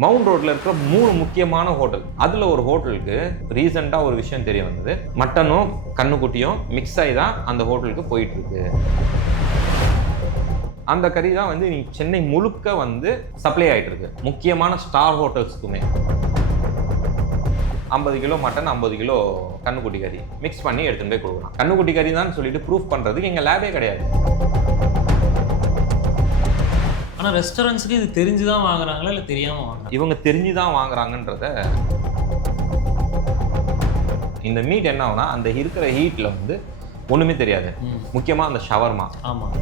Mount ரோட்ல இருக்கிற 3 முக்கியமான ஹோட்டல். அதுல ஒரு ஹோட்டலுக்கு ரீசெண்டா ஒரு விஷயம் தெரிய வந்தது. மட்டனும் கண்ணுக்குட்டியும் மிக்ஸ் ஆகி தான் அந்த ஹோட்டலுக்கு போயிட்டு இருக்கு. அந்த கறி தான் வந்து சென்னை முழுக்க வந்து சப்ளை ஆயிட்டு இருக்கு. முக்கியமான ஸ்டார் ஹோட்டல்ஸ்க்குமே 50 கிலோ மட்டன் 50 கிலோ கண்ணுக்குட்டி கறி மிக்ஸ் பண்ணி எடுத்துட்டு போய் கொடுக்கலாம். கண்ணுக்குட்டி கறி தான் சொல்லிட்டு ப்ரூஃப் பண்றதுக்கு எங்க லேபே கிடையாது. ஆனால் ரெஸ்டாரண்ட்ஸுக்கு இது தெரிஞ்சு தான் வாங்குறாங்களா இல்லை தெரியாமல் வாங்குறாங்க? இவங்க தெரிஞ்சு தான் வாங்குறாங்கன்றத இந்த மீட் என்ன ஆகுனா அந்த இருக்கிற ஹீட்ல வந்து ஒண்ணுமே தெரியாது. முக்கியமா அந்த ஷவர்மா. ஆமாம்,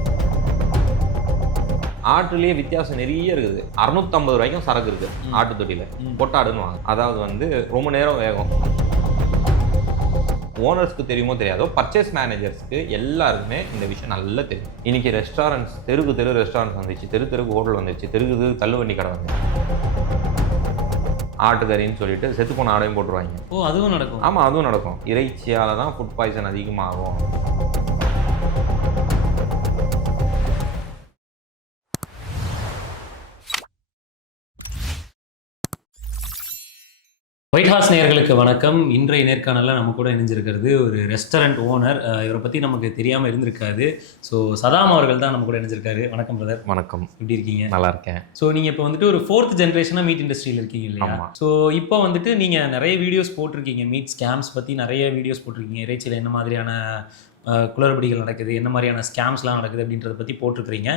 ஆட்டுலேயே வித்தியாசம் நிறைய இருக்குது. 650 ரூபாய்க்கும் சரக்கு இருக்கு ஆட்டு தொட்டியில. பொட்டாடுன்னு வாங்க. அதாவது வந்து ரொம்ப நேரம் வேகும். ஓனர்ஸ்க்கு தெரியுமோ தெரியாதோ, பர்ச்சேஸ் மேனேஜர்ஸ்க்கு எல்லாருக்குமே இந்த விஷயம் நல்லா தெரியும். இன்னைக்கு ரெஸ்டாரண்ட்ஸ் தெருக்கு தெரு ரெஸ்டாரண்ட்ஸ் வந்துச்சு, தெருக்கு ஹோட்டல் வந்துச்சு, தெருக்கு தள்ளுவண்டி கடை வந்து ஆட்டுக்கறின்னு சொல்லிட்டு செத்து போன ஆடையும் போட்டுருவாங்க. ஓ, அதுவும் நடக்கும்? ஆமாம், அதுவும் நடக்கும். இறைச்சியால தான் ஃபுட் பாய்சன் அதிகமாகும். ஒயிட் ஹார்ஸ் நேயர்களுக்கு வணக்கம். இன்றைய நேர்காணலில் நம்ம கூட இணைஞ்சிருக்கிறது ஒரு ரெஸ்டாரண்ட் ஓனர். இவரை பற்றி நமக்கு தெரியாமல் இருந்திருக்காது. ஸோ சதாம் அவர்கள் தான் நம்ம கூட இணைஞ்சிருக்காரு. வணக்கம் பிரதர். வணக்கம். எப்படி இருக்கீங்க? நல்லா இருக்கேன். ஸோ நீங்கள் இப்போ வந்துட்டு ஒரு 4th ஜென்ரேஷனாக மீட் இண்டஸ்ட்ரியில் இருக்கீங்க இல்லையா? ஸோ இப்போ வந்துட்டு நீங்கள் நிறைய வீடியோஸ் போட்டிருக்கீங்க, மீட் ஸ்கேம்ஸ் பற்றி நிறைய வீடியோஸ் போட்டிருக்கீங்க. இறைச்சியில் என்ன மாதிரியான குளறுபடிகள் நடக்குது, என்ன மாதிரியான ஸ்கேம்ஸ்லாம் நடக்குது அப்படின்றத பற்றி போட்டிருக்கிறீங்க.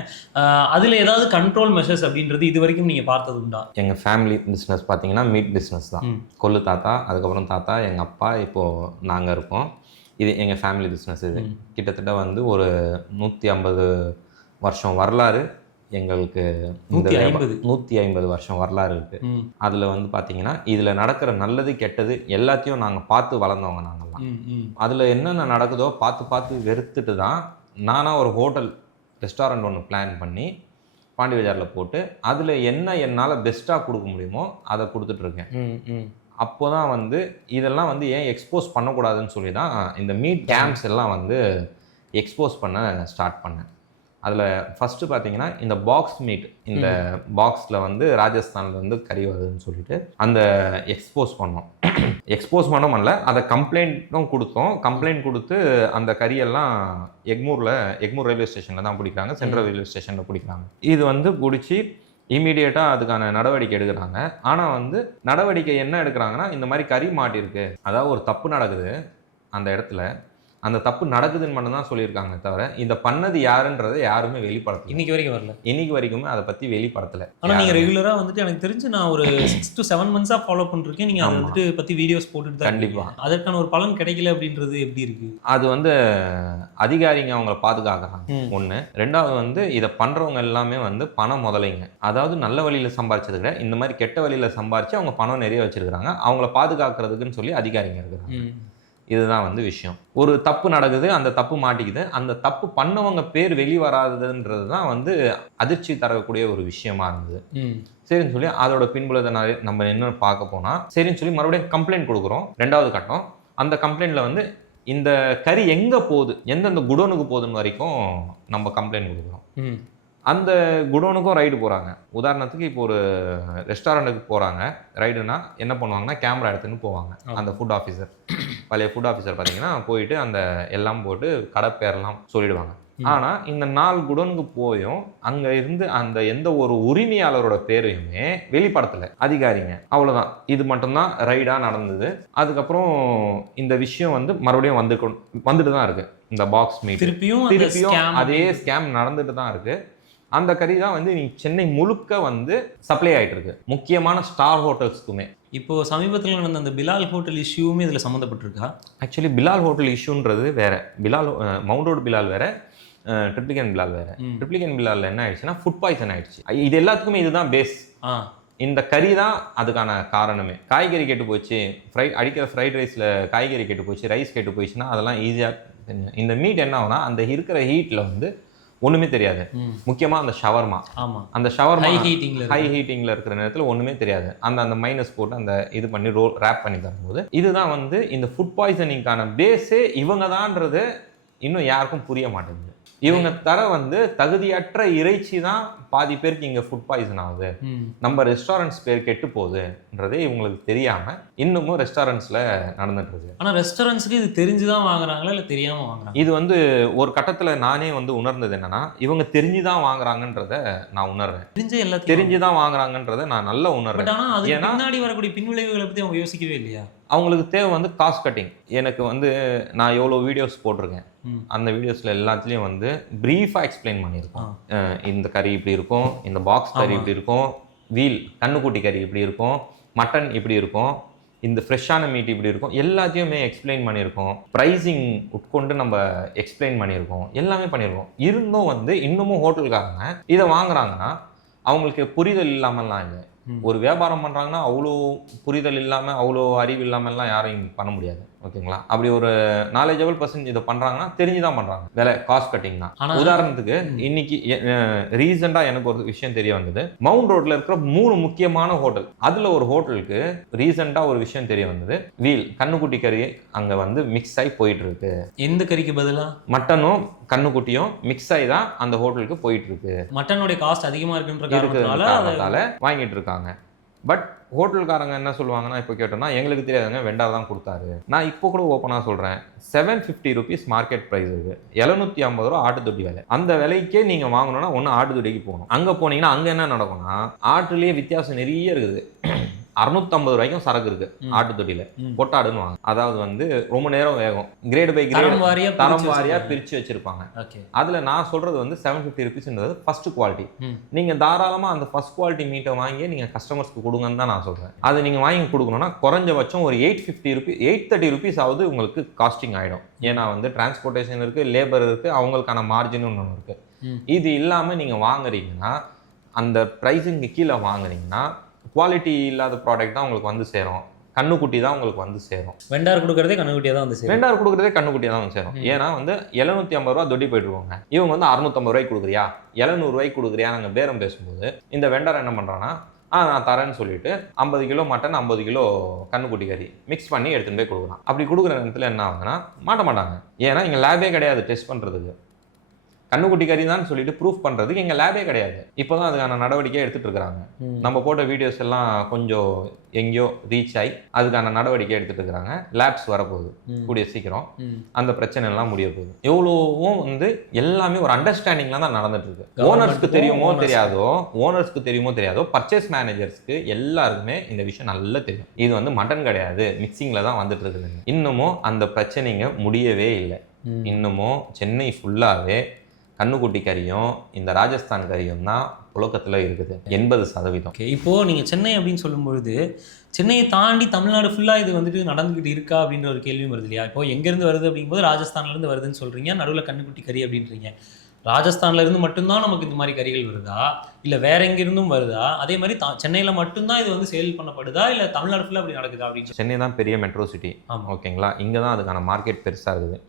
அதில் ஏதாவது கண்ட்ரோல் மெஷர்ஸ் அப்படின்றது இது வரைக்கும் நீங்கள் பார்த்தது உண்டா? எங்கள் ஃபேமிலி பிஸ்னஸ் பார்த்தீங்கன்னா மீட் பிஸ்னஸ் தான். கொள்ளு தாத்தா, அதுக்கப்புறம் தாத்தா, எங்கள் அப்பா, இப்போது நாங்கள் இருக்கோம். இது எங்கள் ஃபேமிலி பிஸ்னஸ். இது கிட்டத்தட்ட வந்து ஒரு 150 வருஷம் வரலாறு எங்களுக்கு. 150 வருஷம் வரலாறு இருக்கு. அதில் வந்து பார்த்தீங்கன்னா இதில் நடக்கிற நல்லது கெட்டது எல்லாத்தையும் நாங்கள் பார்த்து வளர்ந்தவங்க நாங்கள்லாம். அதில் என்னென்ன நடக்குதோ பார்த்து வெறுத்துட்டு தான் நானாக ஒரு ஹோட்டல் ரெஸ்டாரண்ட் ஒன்று பிளான் பண்ணி பாண்டி பஜாரில் போட்டு அதில் என்ன என்னால் பெஸ்ட்டாக கொடுக்க முடியுமோ அதை கொடுத்துட்ருக்கேன். அப்போ தான் வந்து இதெல்லாம் வந்து ஏன் எக்ஸ்போஸ் பண்ணக்கூடாதுன்னு சொல்லி தான் இந்த மீட் கேம்ப்ஸ் எல்லாம் வந்து எக்ஸ்போஸ் பண்ண ஸ்டார்ட் பண்ணேன். அதில் ஃபஸ்ட்டு பார்த்தீங்கன்னா இந்த பாக்ஸ் மீட், இந்த பாக்ஸில் வந்து ராஜஸ்தானில் வந்து கறி வருதுன்னு சொல்லிட்டு அந்த எக்ஸ்போஸ் பண்ணோம். எக்ஸ்போஸ் பண்ணல, அதை கம்ப்ளைண்ட்டும் கொடுத்தோம். கம்ப்ளைண்ட் கொடுத்து அந்த கறியெல்லாம் எக்மூர் ரயில்வே ஸ்டேஷனில் தான் பிடிக்கிறாங்க, சென்ட்ரல் ரயில்வே ஸ்டேஷனில் பிடிக்கிறாங்க. இது வந்து பிடிச்சி இமீடியட்டாக அதுக்கான நடவடிக்கை எடுக்கிறாங்க. ஆனால் வந்து நடவடிக்கை என்ன எடுக்கிறாங்கன்னா, இந்த மாதிரி கறி மாட்டிருக்கு, அதாவது ஒரு தப்பு நடக்குது அந்த இடத்துல, அந்த தப்பு நடக்குதுன்னு மட்டும் தான் சொல்லியிருக்காங்க தவிர இந்த பண்ணது யாருன்றதை யாருமே வெளிப்படுத்தல. இன்னைக்கு வரைக்குமே அதை பற்றி வெளிப்படுத்தலை. ஆனால் நீங்கள் ரெகுலராக வந்துட்டு எனக்கு தெரிஞ்சு நான் ஒரு 6 to 7 months ஃபாலோ பண்ணிருக்கேன். நீங்கள் அதை வந்துட்டு பற்றி வீடியோஸ் போட்டுட்டு தான். கண்டிப்பாக அதற்கான ஒரு பலன் கிடைக்கல அப்படின்றது எப்படி இருக்கு? அது வந்து அதிகாரிங்க அவங்கள பாதுகாக்கிறாங்க ஒன்று. ரெண்டாவது வந்து இதை பண்ணுறவங்க எல்லாமே வந்து பணம் முதலைங்க. அதாவது நல்ல வழியில் சம்பாரிச்சது விட இந்த மாதிரி கெட்ட வழியில் சம்பாரித்து அவங்க பணம் நிறைய வச்சிருக்கிறாங்க. அவங்கள பாதுகாக்கிறதுக்குன்னு சொல்லி அதிகாரிங்க இருக்கிறாங்க. இதுதான் வந்து விஷயம். ஒரு தப்பு நடக்குது, அந்த தப்பு மாட்டிக்குது, அந்த தப்பு பண்ணவங்க பேர் வெளி வராதுன்றது தான் வந்து அதிர்ச்சி தரக்கூடிய ஒரு விஷயமா இருந்தது. சரின்னு சொல்லி அதோட பின்புலத்தை நம்ம என்ன பார்க்க போனால், சரின்னு சொல்லி மறுபடியும் கம்ப்ளைண்ட் கொடுக்குறோம். 2வது கட்டம். அந்த கம்ப்ளைண்ட்டில் வந்து இந்த கறி எங்கே போகுது, எந்தெந்த குடோனுக்கு போகுதுன்னு வரைக்கும் நம்ம கம்ப்ளைண்ட் கொடுக்குறோம். அந்த குடோனுக்கும் ரைடு போகிறாங்க. உதாரணத்துக்கு இப்போ ஒரு ரெஸ்டாரண்ட்டுக்கு போகிறாங்க ரைடுனா என்ன பண்ணுவாங்கன்னா, கேமரா எடுத்துன்னு போவாங்க. அந்த ஃபுட் ஆஃபீஸர், பழைய ஃபுட் ஆஃபீஸர் பார்த்தீங்கன்னா போயிட்டு அந்த எல்லாம் போட்டு கடை பேரெல்லாம் சொல்லிடுவாங்க. ஆனால் இந்த 4 குடோனுக்கு போயும் அங்கே இருந்து அந்த எந்த ஒரு உரிமையாளரோட பேரையுமே வெளிப்படுத்தலை அதிகாரிங்க. அவ்வளோதான். இது மட்டும்தான் ரைடாக நடந்தது. அதுக்கப்புறம் இந்த விஷயம் வந்து மறுபடியும் வந்துட்டு தான் இருக்குது. இந்த பாக்ஸ் மீட் திருப்பியும் அதே ஸ்கேம் நடந்துட்டு தான் இருக்குது. அந்த கறி தான் வந்து சென்னை முழுக்க வந்து சப்ளை ஆகிட்டு இருக்கு, முக்கியமான ஸ்டார் ஹோட்டல்ஸ்க்குமே. இப்போ சமீபத்தில் நடந்த அந்த பிலால் ஹோட்டல் இஷ்யூவுமே இதில் சம்மந்தப்பட்டிருக்கா? ஆக்சுவலி பிலால் ஹோட்டல் இஷ்யூன்றது வேற. மவுண்ட் ரோடு பிலால் வேற, ட்ரிப்ளிகன் பிலால் வேற. ட்ரிப்ளிகன் பிலால் என்ன ஆயிடுச்சுன்னா ஃபுட் பாய்சன் ஆயிடுச்சு. இது எல்லாத்துக்குமே இதுதான் பேஸ். இந்த கறி தான் அதுக்கான காரணமே. காய்கறி கெட்டு போச்சு, அடிக்கிற ஃப்ரைட் ரைஸில் காய்கறி கெட்டு போச்சு, ரைஸ் கெட்டு போயிடுச்சுன்னா அதெல்லாம் ஈஸியாக தெரியும். இந்த மீட் என்ன ஆகுனா அந்த இருக்கிற ஹீட்டில் வந்து ஒன்றுமே தெரியாது. முக்கியமாக அந்த ஷவர்மா. அந்த ஷவர்மா ஹை ஹீட்டிங்கில் இருக்கிற நேரத்தில் ஒன்றுமே தெரியாது. அந்த மைனஸ் போட்டு அந்த இது பண்ணி ரேப் பண்ணி தரும்போது இதுதான் வந்து இந்த ஃபுட் பாய்சனிங்கான பேஸே இவங்க தான்ன்றது இன்னும் யாருக்கும் புரிய மாட்டேங்குது. இவங்க தர வந்து தகுதியற்ற இறைச்சி தான் பாதி பேருக்கு இங்கே ஃபுட் பாய்சன் ஆகுது, நம்ம ரெஸ்டாரண்ட்ஸ் பேர் கெட்டு போகுதுன்றதே இவங்களுக்கு தெரியாமல் இன்னமும் ரெஸ்டாரண்ட்ஸில் நடந்துட்டு இருக்கு. ஆனால் ரெஸ்டாரண்ட்ஸுக்கு இது தெரிஞ்சு தான் வாங்குறாங்களா இல்லை தெரியாமல் வாங்குறாங்க? இது வந்து ஒரு கட்டத்தில் நானே வந்து உணர்ந்தது என்னன்னா, இவங்க தெரிஞ்சு தான் வாங்குறாங்கன்றத நான் உணர்றேன். தெரிஞ்சு தான் வாங்குறாங்கன்றத நான் நல்லா உணர்றேன். ஆனால் அது முன்னாடி வரக்கூடிய பின்விளைவுகளை பற்றி அவங்க யோசிக்கவே இல்லையா? அவங்களுக்கு தேவை வந்து காஸ்ட் கட்டிங். எனக்கு வந்து நான் எவ்வளோ வீடியோஸ் போட்டிருக்கேன், அந்த வீடியோஸில் எல்லாத்துலேயும் வந்து ப்ரீஃபாக எக்ஸ்பிளைன் பண்ணியிருக்கோம். இந்த கறி இப்படி இருக்கும், இந்த பாக்ஸ் கறி இப்படி இருக்கும், வீல் கண்ணுக்குட்டி கறி இப்படி இருக்கும், மட்டன் இப்படி இருக்கும், இந்த ஃப்ரெஷ்ஷான மீட் இப்படி இருக்கும், எல்லாத்தையுமே எக்ஸ்பிளைன் பண்ணியிருக்கோம். ப்ரைஸிங் உட்கொண்டு நம்ம எக்ஸ்பிளைன் பண்ணியிருக்கோம், எல்லாமே பண்ணியிருக்கோம். இருந்தும் வந்து இன்னமும் ஹோட்டலுக்காரங்க இதை வாங்குறாங்கன்னா அவங்களுக்கு புரிதல் இல்லாமல்லாம் இல்லை. ஒரு வியாபாரம் பண்ணுறாங்கன்னா அவ்வளோ புரிதல் இல்லாமல் அவ்வளோ அறிவு இல்லாமல்லாம் யாரும் பண்ண முடியாது. ஓகேங்களா? அப்படி ஒரு நாலேஜபிள் பர்சன் இதை பண்ணுறாங்கன்னா தெரிஞ்சு தான் பண்ணுறாங்க. வேலை காஸ்ட் கட்டிங் தான். உதாரணத்துக்கு இன்னைக்கு ரீசெண்டாக எனக்கு ஒரு விஷயம் தெரிய வந்தது. மவுண்ட் ரோட்ல இருக்கிற 3 முக்கியமான ஹோட்டல், அதில் ஒரு ஹோட்டலுக்கு ரீசெண்டாக ஒரு விஷயம் தெரிய வந்தது. வீல் கண்ணுக்குட்டி கறி அங்கே வந்து மிக்ஸ் ஆகி போயிட்டு இருக்கு. எந்த கறிக்கு பதிலாக மட்டனும் கண்ணுக்குட்டியும் மிக்ஸ் ஆகி தான் அந்த ஹோட்டலுக்கு போயிட்டு இருக்கு. மட்டனுடைய காஸ்ட் அதிகமாக இருக்குன்ற காரணத்தால வாங்கிட்டு இருக்காங்க. பட் ஹோட்டல்காரங்க என்ன சொல்லுவாங்கன்னா, இப்போ கேட்டோம்னா எங்களுக்கு தெரியாதுங்க, வெண்டார் தான் கொடுத்தாரு. நான் இப்போ கூட ஓப்பனாக சொல்கிறேன், 750 rupees மார்க்கெட் ப்ரைஸ் இருக்குது. 750 ரூபா ஆட்டுத்தொட்டி விலை. அந்த விலைக்கே நீங்கள் வாங்கணும்னா ஒன்று ஆட்டுத்தொட்டிக்கு போகணும். அங்கே போனீங்கன்னா அங்கே என்ன நடக்கும்னா, ஆட்டுலேயே வித்தியாசம் நிறைய இருக்குது. 650 ரூபாய்க்கும் சரக்கு இருக்கு ஆட்டுத்தொட்டியில. பொட்டாடுன்னு வாங்க, அதாவது வந்து ரொம்ப நேரம் வேகும், கிரேட் பை கிரேட் தரம் வாரியா பிரிச்சு வச்சிருப்பாங்க. அதுல நான் சொல்றது வந்து 750 rupeesன்றது ஃபர்ஸ்ட் குவாலிட்டி. நீங்க தாராளமா அந்த ஃபர்ஸ்ட் குவாலிட்டி மீட்டை வாங்கி நீங்க கஸ்டமர்ஸ்க்கு கொடுங்கன்னு தான் நான் சொல்றேன். அது நீங்க வாங்கி கொடுக்கணும்னா குறைஞ்சபட்சம் ஒரு 830 rupees ஆகுது உங்களுக்கு காஸ்டிங் ஆயிடும். ஏன்னா வந்து டிரான்ஸ்போர்ட்டேஷன் இருக்கு, லேபர் இருக்கு, அவங்களுக்கான மார்ஜின் ஒன்று இருக்கு. இது இல்லாம நீங்க வாங்குறீங்கன்னா, அந்த பிரைஸிங்க்கு கீழே வாங்குறீங்கன்னா குவாலிட்டி இல்லாத ப்ராடக்ட் தான் உங்களுக்கு வந்து சேரும். கண்ணுக்குட்டி தான் உங்களுக்கு வந்து சேரும். வெண்டார் கொடுக்குறதே கண்ணுக்குட்டியாக தான் வந்து சேரும். வெண்டார் கொடுக்குறதே கண்ணுக்குட்டியாக தான் வந்து சேரும். ஏன்னா வந்து 750 ரூபா தொட்டி போயிட்டு இருக்காங்க. இவங்க வந்து 650 ரூபாய்க்கு கொடுக்குறியா, 700 ரூபாய்க்கு கொடுக்குறியா, நாங்கள் பேரம் பேசும்போது இந்த வெண்டார் என்ன பண்ணுறான்னா, நான் தரேன்னு சொல்லிட்டு 50 கிலோ மட்டன் 50 கிலோ கண்ணுக்குட்டி கறி மிக்ஸ் பண்ணி எடுத்துகிட்டு போய் கொடுக்குறான். அப்படி கொடுக்குற நேரத்தில் என்ன ஆகுதுன்னா மாட்ட மாட்டாங்க. ஏன்னா இங்கே லேபே கிடையாது டெஸ்ட் பண்ணுறதுக்கு. கண்ணுக்குட்டி கறி தான் சொல்லிட்டு ப்ரூஃப் பண்ணுறதுக்கு எங்கள் லேபே கிடையாது. இப்போ தான் அதுக்கான நடவடிக்கை எடுத்துகிட்டு இருக்கிறாங்க. நம்ம போட்ட வீடியோஸ் எல்லாம் கொஞ்சம் எங்கேயோ ரீச் ஆகி அதுக்கான நடவடிக்கை எடுத்துகிட்டு இருக்கிறாங்க. லேப்ஸ் வரப்போகுது கூடிய சீக்கிரம். அந்த பிரச்சனை எல்லாம் முடிய போகுது. எவ்வளோவும் வந்து எல்லாமே ஒரு அண்டர்ஸ்டாண்டிங்லாம் தான் நடந்துட்டு இருக்கு. ஓனர்ஸ்க்கு தெரியுமோ தெரியாதோ பர்ச்சேஸ் மேனேஜர்ஸ்க்கு எல்லாருக்குமே இந்த விஷயம் நல்லா தெரியும். இது வந்து மட்டன் கிடையாது, மிக்சிங்கில் தான் வந்துட்டு இருக்குது. இன்னமும் அந்த பிரச்சனைங்க முடியவே இல்லை. இன்னமும் சென்னை ஃபுல்லாகவே கண்ணுக்குட்டி கறியும் இந்த ராஜஸ்தான் கறியும் தான் புழக்கத்தில் இருக்குது 80%. ஓகே, இப்போது நீங்கள் சென்னை அப்படின்னு சொல்லும்பொழுது சென்னையை தாண்டி தமிழ்நாடு ஃபுல்லாக இது வந்துட்டு நடந்துக்கிட்டு இருக்கா அப்படின்ற ஒரு கேள்வியும் வருது இல்லையா? இப்போ எங்கேருந்து வருது அப்படிங்கும்போது ராஜஸ்தான்லேருந்து வருதுன்னு சொல்கிறீங்க, நடுவில் கண்ணுக்குட்டி கறி அப்படின்றீங்க. ராஜஸ்தான்லேருந்து மட்டும்தான் நமக்கு இந்த மாதிரி கறிகள் வருதா, இல்லை வேற எங்கேருந்தும் வருதா? அதே மாதிரி சென்னையில் மட்டும்தான் இது வந்து சேல் பண்ணப்படுதா, இல்லை தமிழ்நாடு ஃபுல்லாக அப்படி நடக்குதா அப்படின்னு? சென்னை தான் பெரிய மெட்ரோ சிட்டி. ஓகேங்களா? இங்கே தான் அதுக்கான மார்க்கெட் பெருசாக இருக்குது.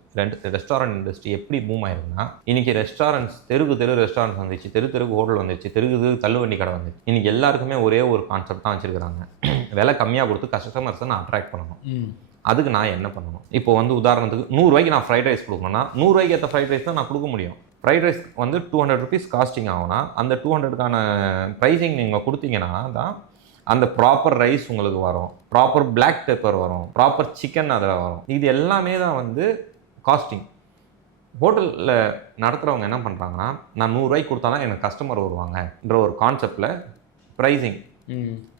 ரெஸ்டாரண்ட் இண்டஸ்ட்ரி எப்படி பூம் ஆயிருக்குன்னா, இன்னைக்கு ரெஸ்டாரண்ட்ஸ் தெரு ரெஸ்டாரண்ட்ஸ் வந்துச்சு, தெருக்கு ஹோட்டல் வந்துச்சு, தெருக்கு தள்ளுவண்டி கடை வந்துச்சு. இன்னைக்கு எல்லாருக்குமே ஒரே ஒரு கான்செப்ட் தான் வச்சிருக்காங்க, விலை கம்மியாக கொடுத்து கஸ்டமர்ஸை நான் அட்ராக்ட் பண்ணணும். அதுக்கு நான் என்ன பண்ணணும்? இப்போ வந்து உதாரணத்துக்கு 100 ரூபாய்க்கு நான் ஃப்ரைட் ரைஸ் கொடுக்கணும்னா 100 ரூபாய்க்கு ஏற்ற ஃப்ரைட் ரைஸ் தான் நான் கொடுக்க முடியும். ஃப்ரைட் ரைஸ் வந்து 200 rupees காஸ்டிங் ஆகும்னா அந்த 200க்கான ப்ரைஸிங் நீங்கள் கொடுத்தீங்கன்னா தான் அந்த ப்ராப்பர் ரைஸ் உங்களுக்கு வரும், ப்ராப்பர் பிளாக் பெப்பர் வரும், ப்ராப்பர் சிக்கன் அதில் வரும். இது எல்லாமே தான் வந்து காஸ்டிங். ஹோட்டலில் நடத்துகிறவங்க என்ன பண்ணுறாங்கன்னா, நான் 100 ரூபாய்க்கு கொடுத்தா தான் எனக்கு கஸ்டமர் வருவாங்கன்ற ஒரு கான்செப்டில் ப்ரைஸிங்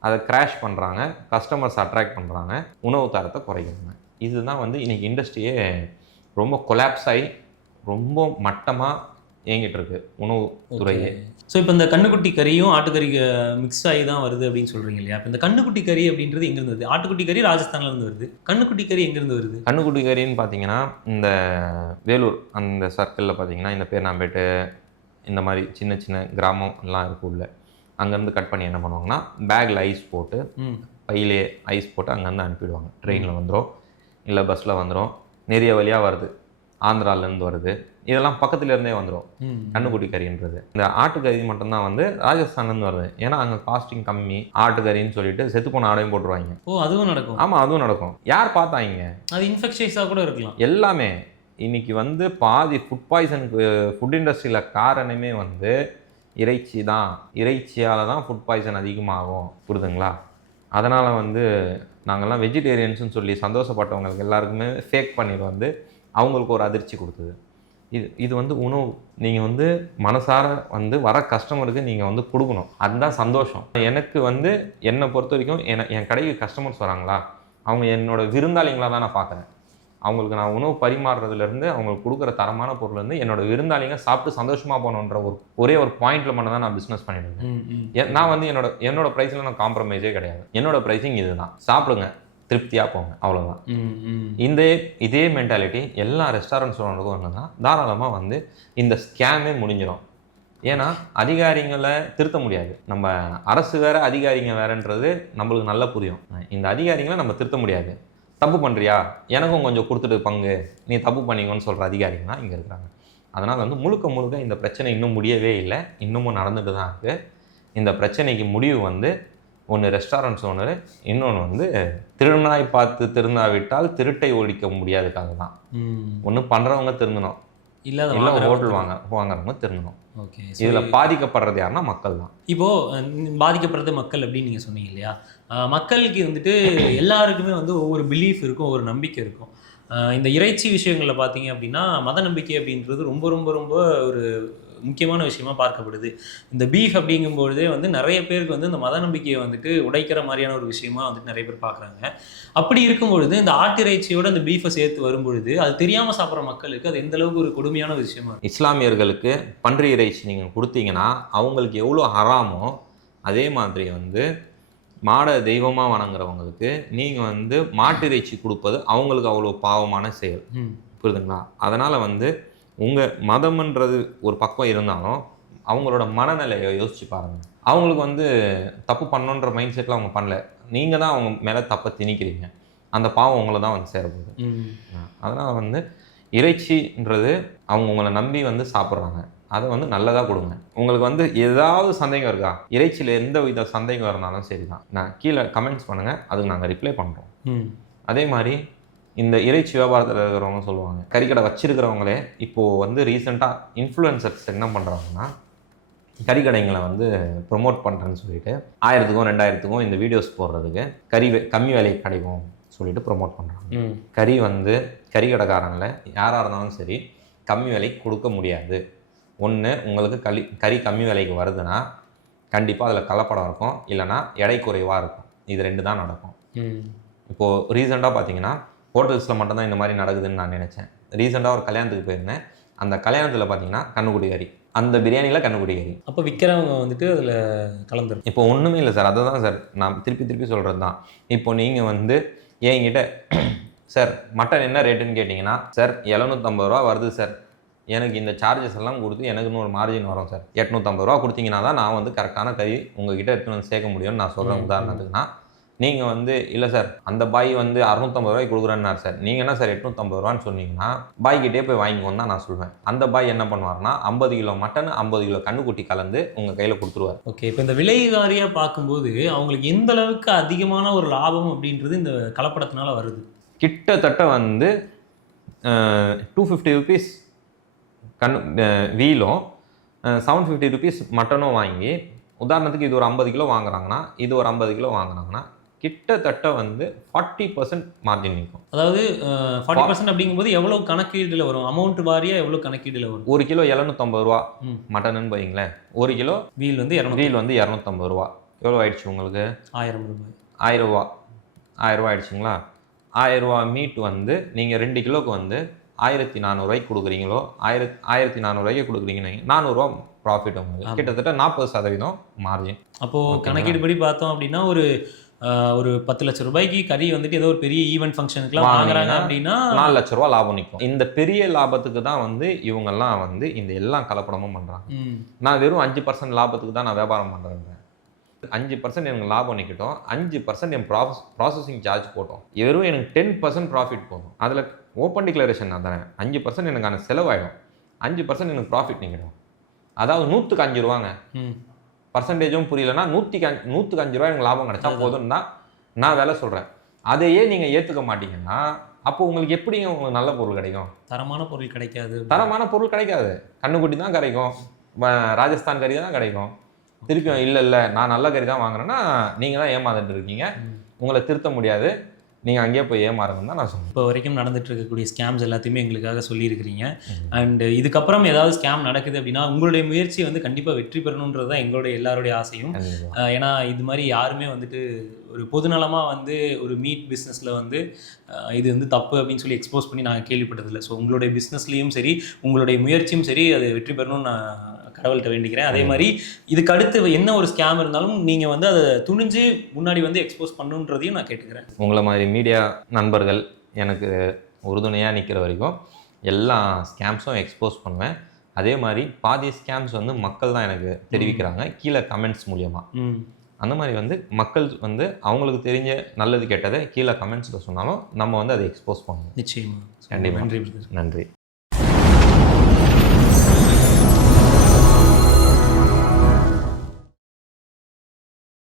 அதை கிராஷ் பண்ணுறாங்க, கஸ்டமர்ஸ் அட்ராக்ட் பண்ணுறாங்க, உணவு தரத்தை குறைக்கிறாங்க. இதுதான் வந்து இன்றைக்கி இண்டஸ்ட்ரியே ரொம்ப கொலாப்ஸ் ஆகி ரொம்ப மட்டமாக இயங்கிட்டு இருக்கு உணவு துறையே. ஸோ இப்போ இந்த கண்ணுக்குட்டி கறியும் ஆட்டுக்கறி மிக்ஸ் ஆகி தான் வருது அப்படின்னு சொல்கிறீங்க இல்லையா? இப்போ இந்த கண்ணுக்குட்டி கறி அப்படின்றது எங்கேருந்து வருது? ஆட்டுக்குட்டி கறி ராஜஸ்தான்லேருந்து வருது, கண்ணுக்குட்டி கறி எங்கேருந்து வருது? கண்ணுக்குட்டி கறின்னு பார்த்தீங்கன்னா இந்த வேலூர் அந்த சர்க்கிளில் பார்த்தீங்கன்னா இந்த பேர்னாம்பேட்டு இந்த மாதிரி சின்ன சின்ன கிராமம் எல்லாம் இருக்கு உள்ள, அங்கேருந்து கட் பண்ணி என்ன பண்ணுவாங்கன்னா பேக்கில் ஐஸ் போட்டு பையிலே ஐஸ் போட்டு அங்கேருந்து அனுப்பிடுவாங்க. ட்ரெயினில் வந்துடும், இல்லை பஸ்ஸில் வந்துடும், நிறைய வழியாக வருது, ஆந்திராலேருந்து வருது, இதெல்லாம் பக்கத்துலேருந்தே வந்துடும். கண்ணுக்குட்டி கறின்றது இந்த ஆட்டுக்கறி மட்டும்தான் வந்து ராஜஸ்தான்லேருந்து வருது. ஏன்னா அங்கே காஸ்டிங் கம்மி, ஆட்டுக்கறின்னு சொல்லிட்டு செத்துப்போன ஆடையும் போட்டுருவாங்க. ஓ, அதுவும் நடக்கும்? ஆமாம், அதுவும் நடக்கும். யார் பார்த்தாங்க? அது இன்ஃபெக்ஷஸாக கூட இருக்கலாம். எல்லாமே இன்னைக்கு வந்து பாதி ஃபுட் பாய்சனுக்கு ஃபுட் இண்டஸ்ட்ரியில் காரணமே வந்து இறைச்சி தான், இறைச்சியால் தான் ஃபுட் பாய்சன் அதிகமாகும், புரியுதுங்களா? அதனால் வந்து நாங்கள்லாம் வெஜிடேரியன்ஸ்னு சொல்லி சந்தோஷப்பட்டவங்களுக்கு எல்லாருக்குமே ஃபேக் பன்னீர் வந்து அவங்களுக்கு ஒரு அதிர்ச்சி கொடுத்தது. இது வந்து உணவு நீங்கள் வந்து மனசார வந்து வர கஸ்டமருக்கு நீங்கள் வந்து கொடுக்கணும், அதுதான் சந்தோஷம். எனக்கு வந்து என்னை பொறுத்த வரைக்கும் என் கடைக்கு கஸ்டமர்ஸ் வராங்களா, அவங்க என்னோடய விருந்தாளிங்களாக தான் நான் பார்க்குறேன். அவங்களுக்கு நான் உணவு பரிமாறுறதுலேருந்து அவங்களுக்கு கொடுக்குற தரமான பொருள்லேருந்து என்னோடய விருந்தாளிங்க சாப்பிட்டு சந்தோஷமாக போகணுன்ற ஒரே ஒரு பாயிண்டில் மட்டும் தான் நான் பிஸ்னஸ் பண்ணிடுவேன். நான் வந்து என்னோட ப்ரைஸில் நான் காம்ப்ரமைஸே கிடையாது. என்னோட ப்ரைஸிங் இதுதான், சாப்பிடுங்க, திருப்தியாக போங்க, அவ்வளோதான். இதே மென்டாலிட்டி எல்லா ரெஸ்டாரண்ட்ஸ் ஓனருக்கும் என்னன்னா தாராளமாக வந்து இந்த ஸ்கேமே முடிஞ்சிடும். ஏன்னா அதிகாரிகளை திருத்த முடியாது. நம்ம அரசு வேறு அதிகாரிங்க வேறுன்றது நம்மளுக்கு நல்லா புரியும். இந்த அதிகாரிகளை நம்ம திருத்த முடியாது. தப்பு பண்ணுறியா, எனக்கும் கொஞ்சம் கொடுத்துட்டு பங்கு, நீ தப்பு பண்ணிக்கோன்னு சொல்கிற அதிகாரிகள்லாம் இங்கே இருக்கிறாங்க. அதனால் வந்து முழுக்க இந்த பிரச்சனை இன்னும் முடியவே இல்லை, இன்னமும் நடந்துட்டு தான் இருக்குது. இந்த பிரச்சனைக்கு முடிவு வந்து ஒன்று ரெஸ்டாரண்ட்ஸ் ஓனர், இன்னொன்று வந்து திருநாய் பார்த்து திருந்தாவிட்டால் திருட்டை ஒழிக்க முடியாதுக்காக தான். ஒன்று பண்ணுறவங்க திருந்தணும், இல்லை ஹோட்டல் வாங்குறவங்க திருந்தணும். ஓகே, இதில் பாதிக்கப்படுறது யாருன்னா மக்கள் தான். இப்போது பாதிக்கப்படுறது மக்கள் அப்படின்னு நீங்கள் சொன்னீங்க இல்லையா? மக்களுக்கு வந்துட்டு எல்லாருக்குமே வந்து ஒவ்வொரு பிலீஃப் இருக்கும், ஒவ்வொரு நம்பிக்கை இருக்கும். இந்த இறைச்சி விஷயங்களில் பார்த்தீங்க அப்படின்னா மத நம்பிக்கை அப்படின்றது ரொம்ப ரொம்ப ரொம்ப ஒரு முக்கியமான விஷயமா பார்க்கப்படுது. இந்த பீஃப் அப்படிங்கும்பொழுதே வந்து நிறைய பேருக்கு வந்து இந்த மத நம்பிக்கையை வந்துட்டு உடைக்கிற மாதிரியான ஒரு விஷயமா வந்துட்டு நிறைய பேர் பார்க்குறாங்க. அப்படி இருக்கும்பொழுது இந்த ஆட்டிறைச்சியோட அந்த பீஃபை சேர்த்து வரும்பொழுது அது தெரியாமல் சாப்பிட்ற மக்களுக்கு அது எந்த அளவுக்கு ஒரு கொடுமையான விஷயமா? இஸ்லாமியர்களுக்கு பன்றி இறைச்சி நீங்கள் கொடுத்தீங்கன்னா அவங்களுக்கு எவ்வளோ ஹராமோ அதே மாதிரி வந்து மாட தெய்வமாக வணங்குறவங்களுக்கு நீங்கள் வந்து மாட்டு இறைச்சி கொடுப்பது அவங்களுக்கு அவ்வளோ பாவமான செயல், புரியுதுங்களா? அதனால் வந்து உங்கள் மதம்ன்றது ஒரு பக்கம் இருந்தாலும் அவங்களோட மனநிலையை யோசிச்சு பாருங்கள். அவங்களுக்கு வந்து தப்பு பண்ணணுன்ற மைண்ட் செட்டில் அவங்க பண்ணல, நீங்கள் தான் அவங்க மேலே தப்பை திணிக்கிறீங்க, அந்த பாவம் உங்களை தான் வந்து சேரப்போகுது. அதனால் வந்து இறைச்சின்றது அவங்க உங்களை நம்பி வந்து சாப்பிட்றாங்க, அதை வந்து நல்லதாக கொடுங்க. உங்களுக்கு வந்து ஏதாவது சந்தேகம் இருக்கா, இறைச்சியில் எந்த வித சந்தேகம் இருந்தாலும் சரி தான், நான் கீழே கமெண்ட்ஸ் பண்ணுங்கள், அதுக்கு நாங்கள் ரிப்ளை பண்ணுறோம். அதே மாதிரி இந்த இறைச்சி வியாபாரத்தில் இருக்கிறவங்க சொல்லுவாங்க, கறிக்கடை வச்சிருக்கிறவங்களே இப்போது வந்து ரீசெண்டாக இன்ஃப்ளூயன்சர்ஸ் என்ன பண்ணுறாங்கன்னா கறிக்கடைங்களை வந்து ப்ரொமோட் பண்ணுறேன்னு சொல்லிட்டு 1000க்கும் 2000க்கும் இந்த வீடியோஸ் போடுறதுக்கு கம்மி விலைக்கு கிடைக்கும் சொல்லிட்டு ப்ரொமோட் பண்ணுறாங்க. கறி வந்து கறிக்கடைக்காரங்கள யாராக இருந்தாலும் சரி கம்மி விலைக்கு கொடுக்க முடியாது. ஒன்று உங்களுக்கு கறி கம்மி விலைக்கு வருதுன்னா கண்டிப்பாக அதில் கலப்படம் இருக்கும், இல்லைனா எடை குறைவாக இருக்கும். இது 2 தான் நடக்கும். இப்போது ரீசெண்டாக பார்த்தீங்கன்னா ஹோட்டல்ஸில் மட்டும்தான் இந்த மாதிரி நடக்குதுன்னு நான் நினச்சேன். ரீசெண்டாக ஒரு கல்யாணத்துக்கு போயிருந்தேன். அந்த கல்யாணத்தில் பார்த்தீங்கன்னா கண்ணுக்குட்டி கறி, அந்த பிரியாணியில் கண்ணுக்குட்டி கறி. அப்போ விற்கிறவங்க வந்துட்டு அதில் கலந்துரும். இப்போ ஒன்றுமே இல்லை சார், அதை தான் சார் நான் திருப்பி சொல்கிறது தான். இப்போ நீங்கள் வந்து என்கிட்ட சார் மட்டன் என்ன ரேட்டுன்னு கேட்டிங்கன்னா, சார் 750 ரூபா வருது சார், எனக்கு இந்த சார்ஜஸ் எல்லாம் கொடுத்து எனக்குன்னு ஒரு மார்ஜின் வரும் சார், 850 ரூபா கொடுத்தீங்கன்னா தான் நான் வந்து கரெக்டான கறி உங்ககிட்ட எடுத்துன்னு வந்து சேர்க்க முடியும்னு நான் சொல்கிறேன். உதாரணத்துக்குன்னா நீங்கள் வந்து இல்லை சார் அந்த பாய் வந்து 650 ரூபாய்க்கு கொடுக்குறேன்னார் சார், நீங்கள் என்ன சார் 850 ரூபான்னு சொன்னீங்கன்னா பாய்கிட்டே போய் வாங்கிக்கோன்னு தான் நான் சொல்வேன். அந்த பாய் என்ன பண்ணுவார்னா 50 கிலோ மட்டன் 50 கிலோ கண்ணுக்குட்டி கலந்து உங்கள் கையில் கொடுத்துருவார். ஓகே, இப்போ இந்த விலை வாரியாக பார்க்கும்போது அவங்களுக்கு எந்த அளவுக்கு அதிகமான ஒரு லாபம் அப்படின்றது இந்த கலப்படத்தினால வருது? கிட்டத்தட்ட வந்து 250 ருபீஸ் வீலும் 750 ருபீஸ் மட்டனும் வாங்கி, உதாரணத்துக்கு இது ஒரு 50 கிலோ வாங்குறாங்கன்னா இது ஒரு 50 கிலோ வாங்குறாங்கன்னா கிட்டத்தட்ட வந்து 40% மார்ஜின் நிற்கும். அதாவது 40% அப்படிங்கும்போது எவ்வளோ கணக்கீடுல வரும், அமௌண்ட் வாரியாக எவ்வளோ கணக்கீடுல வரும்? 1 கிலோ 750 ரூபா மட்டன்னு வைங்களேன், 1 கிலோ வீல் வந்து 250 ரூபா. எவ்வளோ ஆயிடுச்சு உங்களுக்கு? 1000 ரூபாய். 1000 ரூபா ஆயிடுச்சுங்களா? 1000 ரூபா மீட் வந்து நீங்கள் 2 கிலோக்கு வந்து 1400 ரூபாய்க்கு கொடுக்குறீங்களோ, 1400 ரூபாய்க்கு கொடுக்குறீங்கன்னு 400 ரூபா ப்ராஃபிட் உங்களுக்கு, கிட்டத்தட்ட 40% மார்ஜின். அப்போது கணக்கீடு படி பார்த்தோம் அப்படின்னா ஒரு 10 லட்சம் ரூபாய்க்கு கறி வந்துட்டு ஏதோ ஒரு பெரிய ஈவெண்ட் ஃபங்க்ஷனுக்குலாம் வாங்குறாங்க அப்படின்னா 4 லட்ச ரூபா லாபம் நிற்கும். இந்த பெரிய லாபத்துக்கு தான் வந்து இவங்கெல்லாம் வந்து இந்த எல்லா கலப்படமும் பண்ணுறாங்க. நான் வெறும் 5% லாபத்துக்கு தான் நான் வியாபாரம் பண்ணுறேன். 5% எனக்கு லாபம் நிற்கட்டும், 5% என் ப்ராசஸிங் சார்ஜ் போட்டோம், வெறும் எனக்கு 10% ப்ராஃபிட் போதும். அதில் ஓப்பன் டிக்ளரேஷன் நான் தரேன், 5% எனக்கான செலவாயிடும், 5% எனக்கு ப்ராஃபிட் நிற்கட்டும். அதாவது 100க்கு 5 ரூபாங்க. பர்சன்டேஜும் புரியலன்னா 100க்கு 5 ரூபா எனக்கு லாபம் கிடைச்சா போதும் தான் நான் வேலை சொல்கிறேன். அதையே நீங்கள் ஏற்றுக்க மாட்டீங்கன்னா அப்போ உங்களுக்கு எப்படிங்க உங்களுக்கு நல்ல பொருள் கிடைக்கும்? தரமான பொருள் கிடைக்காது. தரமான பொருள் கிடைக்காது, கண்ணுக்குட்டி தான் கிடைக்கும். ராஜஸ்தான் கறி தான் கிடைக்கும். திருப்பியும் இல்லை நான் நல்ல கறி தான் வாங்குறேன்னா நீங்கள் தான் ஏமாந்துட்டு இருக்கீங்க, உங்களை திருத்த முடியாது, நீங்கள் அங்கேயே போய் ஏமாறுங்கன்னு தான் நான் சொல்லுவேன். இப்போ வரைக்கும் நடந்துட்டு இருக்கக்கூடிய ஸ்கேம்ஸ் எல்லாத்தையுமே எங்களுக்காக சொல்லியிருக்கிறீங்க. அண்ட் இதுக்கப்புறம் ஏதாவது ஸ்கேம் நடக்குது அப்படின்னா உங்களுடைய முயற்சி வந்து கண்டிப்பாக வெற்றி பெறணுன்றது தான் எங்களுடைய எல்லாருடைய ஆசையும். ஏன்னா இது மாதிரி யாருமே வந்துட்டு ஒரு பொதுநலமாக வந்து ஒரு மீட் பிஸ்னஸில் வந்து இது வந்து தப்பு அப்படின்னு சொல்லி எக்ஸ்போஸ் பண்ணி நாங்கள் கேள்விப்பட்டதில்லை. ஸோ உங்களுடைய பிஸ்னஸ்லேயும் சரி உங்களுடைய முயற்சியும் சரி அது வெற்றி பெறணும்னு நான் கடவுள்கிட்ட வேண்டிக்கிறேன். அதே மாதிரி இதுக்கு அடுத்து என்ன ஒரு ஸ்கேம் இருந்தாலும் நீங்கள் வந்து அதை துணிஞ்சு முன்னாடி வந்து எக்ஸ்போஸ் பண்ணுன்றதையும் நான் கேட்டுக்கிறேன். உங்களை மாதிரி மீடியா நண்பர்கள் எனக்கு உறுதுணையாக நிற்கிற வரைக்கும் எல்லா ஸ்கேம்ஸும் எக்ஸ்போஸ் பண்ணுவேன். அதே மாதிரி பாதி ஸ்கேம்ஸ் வந்து மக்கள் தான் எனக்கு தெரிவிக்கிறாங்க கீழே கமெண்ட்ஸ் மூலியமாக. அந்த மாதிரி வந்து மக்கள் வந்து அவங்களுக்கு தெரிஞ்ச நல்லது கெட்டதை கீழே கமெண்ட்ஸில் சொன்னாலும் நம்ம வந்து அதை எக்ஸ்போஸ் பண்ணுவோம். நிச்சயமாக. கண்டிப்பாக. நன்றி. நன்றி.